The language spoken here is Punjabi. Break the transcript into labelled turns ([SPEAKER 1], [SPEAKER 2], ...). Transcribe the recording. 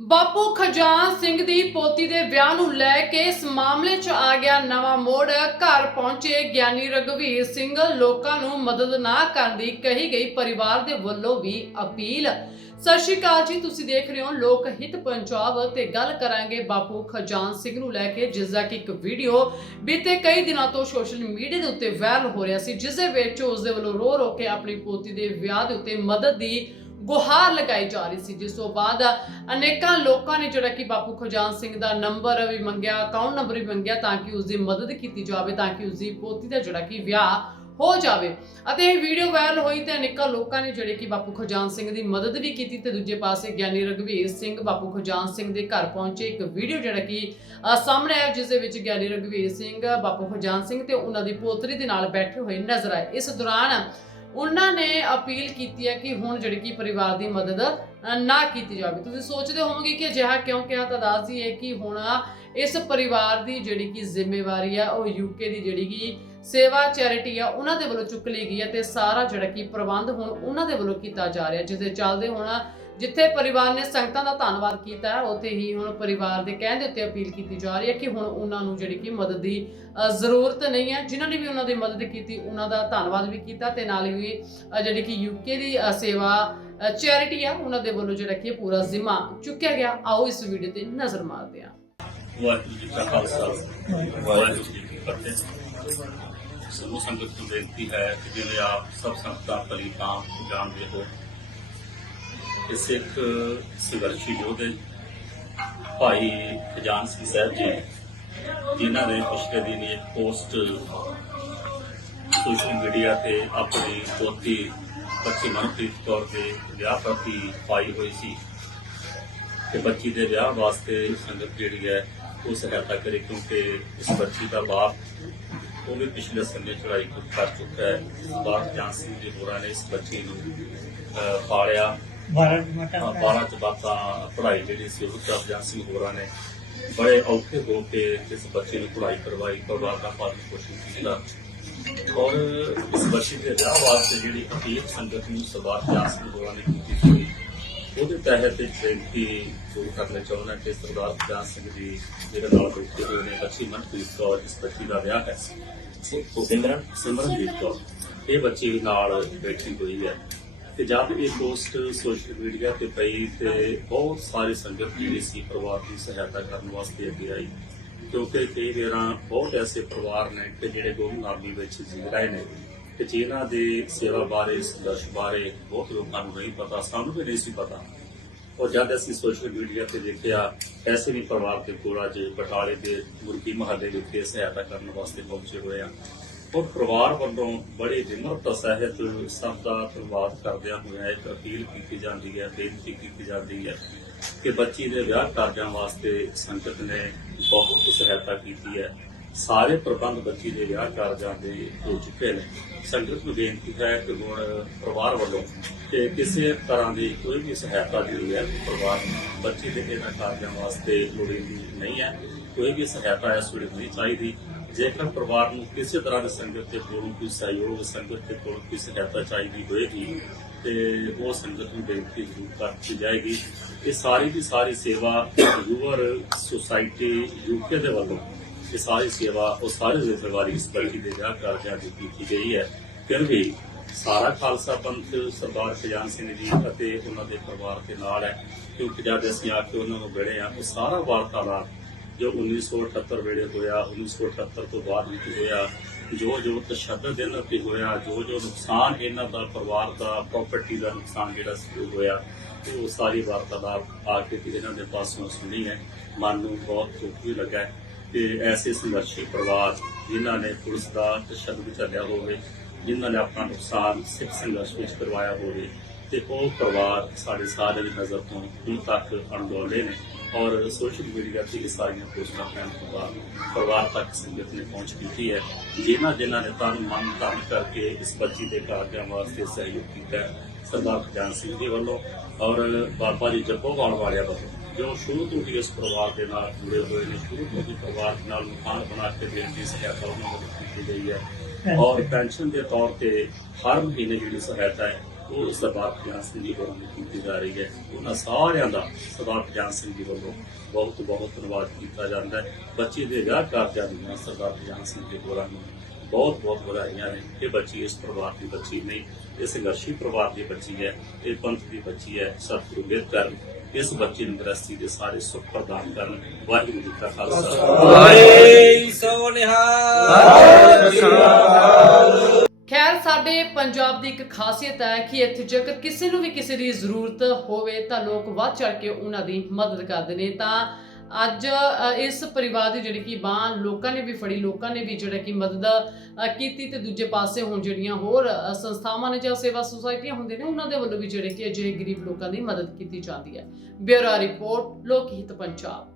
[SPEAKER 1] ਬਾਪੂ ਖਜਾਨ ਸਿੰਘ ਦੀ ਪੋਤੀ ਦੇ ਵਿਆਹ ਨੂੰ ਲੈ ਕੇ ਇਸ ਮਾਮਲੇ 'ਚ ਆ ਗਿਆ ਨਵਾਂ ਮੋੜ। ਘਰ ਪਹੁੰਚੇ ਗਿਆਨੀ ਰਗਵੀਰ ਸਿੰਘ ਲੋਕਾਂ ਨੂੰ ਮਦਦ ਨਾ ਕਰਨ ਦੀ ਕਹੀ ਗਈ। ਪਰਿਵਾਰ ਦੇ ਵੱਲੋਂ ਵੀ ਅਪੀਲ। ਸਤਿ ਸ਼੍ਰੀ ਅਕਾਲ ਜੀ, ਤੁਸੀਂ ਦੇਖ ਰਹੇ ਹੋ ਲੋਕ ਹਿੱਤ ਪੰਜਾਬ ਤੇ ਗੱਲ ਕਰਾਂਗੇ ਬਾਪੂ ਖਜਾਨ ਸਿੰਘ ਨੂੰ ਲੈ ਕੇ, ਜਿਸ ਦਾ ਕਿ ਇੱਕ ਵੀਡੀਓ ਬੀਤੇ ਕਈ ਦਿਨਾਂ ਤੋਂ ਸੋਸ਼ਲ ਮੀਡੀਆ ਦੇ ਉੱਤੇ ਵਾਇਰਲ ਹੋ ਰਿਹਾ ਸੀ, ਜਿਸ ਦੇ ਵਿੱਚ ਉਸ ਦੇ ਵੱਲੋਂ ਰੋ ਰੋ ਕੇ ਆਪਣੀ ਪੋਤੀ ਦੇ ਵਿਆਹ ਦੇ ਉੱਤੇ ਮਦਦ ਦੀ ਗੁਹਾਰ ਲਗਾਈ ਜਾ ਰਹੀ ਸੀ, ਜਿਸ ਤੋਂ ਬਾਅਦ ਅਨੇਕਾਂ ਲੋਕਾਂ ਨੇ ਜਿਹੜਾ ਕਿ ਬਾਪੂ ਖਜਾਨ ਸਿੰਘ ਦਾ ਨੰਬਰ ਵੀ ਮੰਗਿਆ ਅਕਾਊਂਟ ਨੰਬਰ ਵੀ ਮੰਗਿਆ ਤਾਂ ਕਿ ਉਸ ਦੀ ਮਦਦ ਕੀਤੀ ਜਾਵੇ, ਤਾਂ ਕਿ ਉਸ ਦੀ ਪੋਤੀ ਦਾ ਜਿਹੜਾ ਕਿ ਵਿਆਹ ਹੋ ਜਾਵੇ। ਅਤੇ ਇਹ ਵੀਡੀਓ ਵਾਇਰਲ ਹੋਈ ਤੇ ਅਨੇਕਾਂ ਲੋਕਾਂ ਨੇ ਜਿਹੜੇ ਕਿ ਬਾਪੂ ਖਜਾਨ ਸਿੰਘ ਦੀ ਮਦਦ ਵੀ ਕੀਤੀ ਤੇ ਦੂਜੇ ਪਾਸੇ ਗਿਆਨੀ ਰਗਵੀਰ ਸਿੰਘ ਬਾਪੂ ਖਜਾਨ ਸਿੰਘ ਦੇ ਘਰ ਪਹੁੰਚੇ ਇੱਕ ਵੀਡੀਓ ਜਿਹੜਾ ਕਿ ਸਾਹਮਣੇ ਆਇਆ, ਜਿਸ ਦੇ ਵਿੱਚ ਗਿਆਨੀ ਰਗਵੀਰ ਸਿੰਘ, ਬਾਪੂ ਖਜਾਨ ਸਿੰਘ ਤੇ ਉਹਨਾਂ ਦੀ ਪੋਤਰੀ ਦੇ ਨਾਲ ਬੈਠੇ ਹੋਏ ਨਜ਼ਰ ਆਏ। ਇਸ ਦੌਰਾਨ ਉਹਨਾਂ ਨੇ ਅਪੀਲ ਕੀਤੀ ਹੈ ਕਿ ਹੁਣ ਜਿਹੜੀ ਕਿ ਪਰਿਵਾਰ ਦੀ ਮਦਦ ਨਾ ਕੀਤੀ ਜਾਵੇ। ਤੁਸੀਂ ਸੋਚਦੇ ਹੋਵੋਗੇ ਕਿ ਅਜਿਹਾ ਕਿਉਂ ਕਿਹਾ ਤਾਂ ਦੱਸ ਦਈਏ ਕਿ ਹੁਣ ਇਸ ਪਰਿਵਾਰ ਦੀ ਜਿਹੜੀ ਕਿ ਜ਼ਿੰਮੇਵਾਰੀ ਆ, ਉਹ ਯੂਕੇ ਦੀ ਜਿਹੜੀ ਕਿ ਸੇਵਾ ਚੈਰਿਟੀ ਆ, ਉਹਨਾਂ ਦੇ ਵੱਲੋਂ ਚੁੱਕ ਲਈ ਗਈ ਹੈ ਤੇ ਸਾਰਾ ਜਿਹੜਾ ਕਿ ਪ੍ਰਬੰਧ ਹੁਣ ਉਹਨਾਂ ਦੇ ਵੱਲੋਂ ਕੀਤਾ ਜਾ ਰਿਹਾ, ਜਿਸ ਦੇ ਚੱਲਦੇ ਹੁਣ ਜਿੱਥੇ ਪਰਿਵਾਰ ਨੇ ਸੰਗਤਾਂ ਦਾ ਧੰਨਵਾਦ ਕੀਤਾ ਹੈ, ਉੱਥੇ ਹੀ ਹੁਣ ਪਰਿਵਾਰ ਦੇ ਕਹਿਣ ਦੇ ਉੱਤੇ ਅਪੀਲ ਕੀਤੀ ਜਾ ਰਹੀ ਹੈ ਕਿ ਹੁਣ ਉਹਨਾਂ ਨੂੰ ਜਿਹੜੀ ਕਿ ਮਦਦ ਦੀ ਜ਼ਰੂਰਤ ਨਹੀਂ ਹੈ। ਜਿਨ੍ਹਾਂ ਨੇ ਵੀ ਉਹਨਾਂ ਦੀ ਮਦਦ ਕੀਤੀ, ਉਹਨਾਂ ਦਾ ਧੰਨਵਾਦ ਵੀ ਕੀਤਾ ਤੇ ਨਾਲ ਹੀ ਜਿਹੜੀ ਕਿ ਯੂਕੇ ਦੀ ਸੇਵਾ ਚੈਰਿਟੀ ਆ, ਉਹਨਾਂ ਦੇ ਵੱਲੋਂ ਜਿਹੜਾ ਕਿ ਪੂਰਾ ਜ਼ਿੰਮਾ ਚੁੱਕਿਆ ਗਿਆ। ਆਓ ਇਸ ਵੀਡੀਓ ਤੇ ਨਜ਼ਰ ਮਾਰਦੇ ਹਾਂ।
[SPEAKER 2] ਵਾਹਿਗੁਰੂ ਜੀ ਕਾ ਖਾਲਸਾ, ਵਾਹਿਗੁਰੂ ਜੀ ਕੀ ਫਤਿਹ। ਸਮੂਹ ਸੰਗਤ ਨੂੰ ਬੇਨਤੀ ਹੈ ਕਿ ਜਿਵੇਂ ਆਪ ਸਭ ਸੰਗਤਾਂ ਪਲੀਤਾਂ ਜਾਣਦੇ ਹੋ ਕਿ ਸਿੱਖ ਸੰਘਰਸ਼ੀ ਯੋਧੇ ਭਾਈ ਖਜਾਨ ਸਿੰਘ ਸਾਹਿਬ ਜੀ ਜਿਨ੍ਹਾਂ ਨੇ ਪਿਛਲੇ ਦਿਨ ਇੱਕ ਪੋਸਟ ਸੋਸ਼ਲ ਮੀਡੀਆ ਤੇ ਆਪਣੀ ਪੋਤੀ ਬੱਚੀ ਮਨਪ੍ਰੀਤ ਕੌਰ ਦੇ ਵਿਆਹ ਪ੍ਰਤੀ ਪਾਈ ਹੋਈ ਸੀ। ਕਿ ਬੱਚੀ ਦੇ ਵਿਆਹ ਵਾਸਤੇ ਸੰਗਤ ਜਿਹੜੀ ਹੈ ਉਹ ਸਹਾਇਤਾ ਕਰੇ ਕਿਉਂਕਿ ਇਸ ਬੱਚੀ ਦਾ ਬਾਪ ਉਹ ਵੀ ਪਿਛਲੇ ਸਮੇਂ ਚੜਾਈ ਕਰ ਚੁੱਕਾ ਹੈ। ਬਾਪ ਜਾਨ ਸਿੰਘ ਜੀ ਹੋਰਾਂ ਨੇ ਇਸ ਬੱਚੀ ਨੂੰ ਅਹ, ਪਾਲਿਆ।
[SPEAKER 3] ਬਾਰਾਂ ਮਟਾ
[SPEAKER 2] ਅਹ, 12 ਜਮਾਤਾਂ ਪੜ੍ਹਾਈ ਜਿਹੜੀ ਸੀ ਉਹ ਕਰ ਜਾਨ ਸਿੰਘ ਹੋਰਾਂ ਨੇ। ਬੜੇ ਔਖੇ ਹੋ ਕੇ ਇਸ ਬੱਚੀ ਨੂੰ ਪੜ੍ਹਾਈ ਕਰਵਾਈ ਪਰਿਵਾਰ ਦਾ ਪਾਲਣ ਪੋਸ਼ਣ ਕੀਤਾ ਔਰ ਇਸ ਬੱਚੀ ਦੇ ਵਿਆਹ ਵਾਸਤੇ ਜਿਹੜੀ ਅਪੀਲ ਸੰਗਤ ਨੂੰ ਸਰਦਾਰ ਜਾਨ ਸਿੰਘ ਹੋਰਾਂ ਨੇ ਕੀਤੀ ਸੀ ਉਹਦੇ ਤਹਿਤ ਇੱਕ ਬੇਨਤੀ ਜੋ ਕਰਨਾ ਚਾਹੁੰਦਾ ਕਿ ਸਰਦਾਰ ਜਾਨ ਸਿੰਘ ਜੀ ਜਿਹੜੇ ਨਾਲ ਬੈਠੇ ਹੋਏ ਨੇ ਬੱਚੀ ਮਨਪ੍ਰੀਤ ਕੌਰ ਇਸ ਬੱਚੀ ਦਾ ਵਿਆਹ ਹੈ ਸਿਮਰਨ ਸਿਮਰਨਜੀਤ ਕੌਰ ਇਹ ਬੱਚੀ ਨਾਲ ਬੈਠੀ ਹੋਈ ਹੈ। ਤੇ ਜਦ ਇਹ ਪੋਸਟ ਸੋਸ਼ਲ ਮੀਡੀਆ ਤੇ ਪਈ ਤੇ ਬਹੁਤ ਸਾਰੇ ਸੰਗਤ ਜਿਹੜੀ ਸੀ ਪਰਿਵਾਰ ਦੀ ਸਹਾਇਤਾ ਕਰਨ ਵਾਸਤੇ ਅੱਗੇ ਆਈ। ਕਿਉਂਕਿ ਕਈ ਵਾਰਾਂ ਬਹੁਤ ਐਸੇ ਪਰਿਵਾਰ ਨੇ ਕਿ ਜਿਹੜੇ ਗੁੰਮਨਾਮੀ ਵਿੱਚ ਜੀ ਰਹੇ ਨੇ ਕਿ ਜਿਨ੍ਹਾਂ ਦੇ ਸੇਵਾ ਬਾਰੇ ਸੰਦਰਸ਼ ਬਾਰੇ ਬਹੁਤ ਲੋਕਾਂ ਨੂੰ ਨਹੀਂ ਪਤਾ, ਸਾਨੂੰ ਵੀ ਨਹੀਂ ਸੀ ਪਤਾ। ਔਰ ਜਦ ਅਸੀਂ ਸੋਸ਼ਲ ਮੀਡੀਆ ਤੇ ਦੇਖਿਆ, ਐਸੇ ਵੀ ਪਰਿਵਾਰ ਦੇ ਕੋਲ ਅੱਜ ਬਟਾਲੇ ਦੇ ਮੁਰਗੀ ਮਹੱਲੇ ਵਿਖੇ ਸਹਾਇਤਾ ਕਰਨ ਵਾਸਤੇ ਪਹੁੰਚੇ ਹੋਏ ਆ। ਔਰ ਪਰਿਵਾਰ ਵੱਲੋਂ ਬੜੀ ਨਿਮਰਤਾ ਸਹਿਤ ਸਭ ਦਾ ਧੰਨਵਾਦ ਕਰਦਿਆਂ ਹੋਇਆ ਇੱਕ ਅਪੀਲ ਕੀਤੀ ਜਾਂਦੀ ਹੈ, ਬੇਨਤੀ ਕੀਤੀ ਜਾਂਦੀ ਹੈ ਕਿ ਬੱਚੀ ਦੇ ਵਿਆਹ ਕਾਰਜਾਂ ਵਾਸਤੇ ਸੰਗਤ ਨੇ ਬਹੁਤ ਸਹਾਇਤਾ ਕੀਤੀ ਹੈ। ਸਾਰੇ ਪ੍ਰਬੰਧ ਬੱਚੀ ਦੇ ਵਿਆਹ ਕਾਰਜਾਂ ਦੇ ਹੋ ਚੁੱਕੇ ਨੇ। ਸੰਗਤ ਨੂੰ ਬੇਨਤੀ ਹੈ ਕਿ ਹੁਣ ਪਰਿਵਾਰ ਵੱਲੋਂ ਕਿ ਕਿਸੇ ਤਰ੍ਹਾਂ ਦੀ ਕੋਈ ਵੀ ਸਹਾਇਤਾ ਜਿਹੜੀ ਹੈ ਪਰਿਵਾਰ ਬੱਚੀ ਦੇ ਇਹਨਾਂ ਕਾਰਜਾਂ ਵਾਸਤੇ ਲੋੜੀਂਦੀ ਨਹੀਂ ਹੈ। ਕੋਈ ਵੀ ਸਹਾਇਤਾ ਇਸ ਵੇਲੇ ਨਹੀਂ ਚਾਹੀਦੀ। ਜੇਕਰ ਪਰਿਵਾਰ ਨੂੰ ਕਿਸੇ ਤਰ੍ਹਾਂ ਦੇ ਸੰਗਤ ਦੇ ਕੋਲੋਂ ਕੋਈ ਸਹਿਯੋਗ, ਸੰਗਤ ਦੇ ਕੋਲੋਂ ਕੋਈ ਸਹਾਇਤਾ ਚਾਹੀਦੀ ਹੋਏਗੀ, ਤੇ ਉਹ ਸੰਗਤ ਨੂੰ ਬੇਨਤੀ ਜ਼ਰੂਰ ਕਰਤੀ ਜਾਏਗੀ। ਇਹ ਸਾਰੀ ਦੀ ਸਾਰੀ ਸੇਵਾ ਯੂਵਰ ਸੁਸਾਇਟੀ ਯੂਕੇ ਦੇ ਵੱਲੋਂ, ਇਹ ਸਾਰੀ ਸੇਵਾ ਉਹ ਸਾਰੇ ਜ਼ਿੰਮੇਵਾਰੀ ਇਸ ਬੱਚੀ ਦੇ ਵਿਆਹ ਕਾਰਜਾਂ ਦੀ ਕੀਤੀ ਗਈ ਹੈ। ਫਿਰ ਵੀ ਸਾਰਾ ਖਾਲਸਾ ਪੰਥ ਸਰਦਾਰ ਖਜਾਨ ਸਿੰਘ ਜੀ ਅਤੇ ਉਹਨਾਂ ਦੇ ਪਰਿਵਾਰ ਦੇ ਨਾਲ ਹੈ, ਕਿਉਂਕਿ ਜਦ ਅਸੀਂ ਆ ਕੇ ਉਹਨਾਂ ਨੂੰ ਮਿਲੇ ਆ ਉਹ ਸਾਰਾ ਵਾਰਤਾਲਾਪ ਜੋ 1978 ਵੇਲੇ ਹੋਇਆ 1978 ਤੋਂ ਬਾਅਦ ਵਿੱਚ ਹੋਇਆ, ਜੋ ਜੋ ਤਸ਼ੱਦਦ ਇਹਨਾਂ ਤੇ ਹੋਇਆ, ਜੋ ਜੋ ਨੁਕਸਾਨ ਇਹਨਾਂ ਦਾ ਪਰਿਵਾਰ ਦਾ ਪ੍ਰਾਪਰਟੀ ਦਾ ਨੁਕਸਾਨ ਜਿਹੜਾ ਸੀ ਉਹ ਹੋਇਆ ਉਹ ਸਾਰੀ ਵਾਰਤਾਲਾਪ ਆ ਕੇ ਇਹਨਾਂ ਦੇ ਪਾਸੋਂ ਸੁਣੀ ਹੈ। ਮਨ ਨੂੰ ਬਹੁਤ ਦੁੱਖ ਵੀ ਲੱਗਾ ਹੈ ਕਿ ਐਸੇ ਸੰਘਰਸ਼ੀ ਪਰਿਵਾਰ ਜਿਨ੍ਹਾਂ ਨੇ ਪੁਲਿਸ ਦਾ ਤਸ਼ੱਦਦ ਝੱਲਿਆ ਹੋਵੇ, ਜਿਨ੍ਹਾਂ ਨੇ ਆਪਣਾ ਨੁਕਸਾਨ ਸਿੱਖ ਸੰਘਰਸ਼ ਵਿੱਚ ਕਰਵਾਇਆ ਹੋਵੇ, ਤੇ ਉਹ ਪਰਿਵਾਰ ਸਾਡੇ ਸਾਰਿਆਂ ਦੀ ਨਜ਼ਰ ਤੋਂ ਹੁਣ ਤੱਕ ਅਣਗੌਲੇ ਨੇ। ਔਰ ਸੋਸ਼ਲ ਮੀਡੀਆ ਤੇ ਇਹ ਸਾਰੀਆਂ ਪੋਸਟਾਂ ਪੈਣ ਤੋਂ ਬਾਅਦ ਪਰਿਵਾਰ ਤੱਕ ਸੰਗਤ ਨੇ ਪਹੁੰਚ ਕੀਤੀ ਹੈ ਜਿਨ੍ਹਾਂ ਜਿਨ੍ਹਾਂ ਨੇ ਤਾਂ ਮਨ ਧਨ ਕਰਕੇ ਇਸ ਬੱਚੀ ਦੇ ਕਾਰਜਾਂ ਵਾਸਤੇ ਸਹਿਯੋਗ ਕੀਤਾ ਹੈ। ਸਰਦਾਰ ਖਜਾਨ ਸਿੰਘ ਜੀ ਵੱਲੋਂ ਔਰ ਬਾਬਾ ਜੀ ਜੱਪੋਵਾਲ ਵਾਲਿਆਂ ਵੱਲੋਂ ਜੋ ਸ਼ੁਰੂ ਤੋਂ ਹੀ ਇਸ ਪਰਿਵਾਰ ਦੇ ਨਾਲ ਜੁੜੇ ਹੋਏ ਨੇ ਸ਼ੁਰੂ ਤੋਂ ਹੀ ਪਰਿਵਾਰ ਦੇ ਨਾਲ ਮਕਾਨ ਬਣਾ ਕੇ ਦੇਣ ਦੀ ਸਹਾਇਤਾ ਉਹਨਾਂ ਵੱਲੋਂ ਕੀਤੀ ਗਈ ਹੈ ਔਰ ਪੈਨਸ਼ਨ ਦੇ ਤੌਰ ਤੇ ਹਰ ਮਹੀਨੇ ਜਿਹੜੀ ਸਹਾਇਤਾ ਹੈ ਉਹ ਸਰਦਾਰ ਗਿਆਨ ਸਿੰਘ ਜੀ ਹੋਰਾਂ ਦੀ ਕੀਤੀ ਜਾ ਰਹੀ ਹੈ। ਉਹਨਾਂ ਸਾਰਿਆਂ ਦਾ ਸਰਦਾਰ ਗਿਆਨ ਸਿੰਘ ਜੀ ਵੱਲੋਂ ਬਹੁਤ ਬਹੁਤ ਧੰਨਵਾਦ ਕੀਤਾ ਜਾਂਦਾ ਹੈ। ਬੱਚੇ ਦੇ ਵਿਆਹ ਕਾਰਜਾਂ ਦੀਆਂ ਸਰਦਾਰ ਗਿਆਨ ਸਿੰਘ ਜੀ ਹੋਰਾਂ ਨੂੰ ਬਹੁਤ ਬਹੁਤ ਵਧਾਈਆਂ ਨੇ ਇਹ ਬੱਚੀ ਇਸ ਪਰਿਵਾਰ ਦੀ ਬੱਚੀ ਨਹੀਂ, ਇਹ ਸੰਘਰਸ਼ੀ ਪਰਿਵਾਰ ਦੀ ਬੱਚੀ ਹੈ, ਇਹ ਪੰਥ ਦੀ ਬੱਚੀ ਹੈ, ਸਤਿਗੁਰੂ ਮਿਹਰ ਕਰਨ ਇਸ ਬੱਚੀ ਨੂੰ ਗ੍ਰਸਤੀ ਦੇ ਸਾਰੇ ਸੁੱਖ ਪ੍ਰਦਾਨ ਕਰਨ। ਵਾਹਿਗੁਰੂ ਜੀ ਕਾ ਖਾਲਸਾ।
[SPEAKER 3] ਵਾਹਿ ਸੋ ਨਿਹਾਲ
[SPEAKER 1] ਖੈਰ, ਸਾਡੇ ਪੰਜਾਬ ਦੀ ਇੱਕ ਖਾਸੀਅਤ ਹੈ ਕਿ ਇੱਥੇ ਜੇਕਰ ਕਿਸੇ ਨੂੰ ਵੀ ਕਿਸੇ ਦੀ ਜ਼ਰੂਰਤ ਹੋਵੇ ਤਾਂ ਲੋਕ ਵੱਧ ਚੜ ਕੇ ਉਹਨਾਂ ਦੀ ਮਦਦ ਕਰਦੇ ਨੇ। ਤਾਂ ਅੱਜ ਇਸ ਪਰਿਵਾਰ ਦੀ ਜਿਹੜੀ ਕਿ ਬਾਹ ਲੋਕਾਂ ਨੇ ਵੀ ਫੜੀ, ਲੋਕਾਂ ਨੇ ਵੀ ਜਿਹੜਾ ਕਿ ਮਦਦ ਕੀਤੀ ਤੇ ਦੂਜੇ ਪਾਸੇ ਹੁਣ ਜਿਹੜੀਆਂ ਹੋਰ ਸੰਸਥਾਵਾਂ ਨੇ ਜਾਂ ਸੇਵਾ ਸੁਸਾਇਟੀਆਂ ਹੁੰਦੇ ਨੇ, ਉਹਨਾਂ ਦੇ ਵੱਲੋਂ ਵੀ ਜਿਹੜੇ ਕਿ ਅਜਿਹੇ ਗਰੀਬ ਲੋਕਾਂ ਦੀ ਮਦਦ ਕੀਤੀ ਜਾਂਦੀ ਹੈ। ਬਿਊਰੋ ਰਿਪੋਰਟ ਲੋਕ ਹਿੱਤ ਪੰਜਾਬ।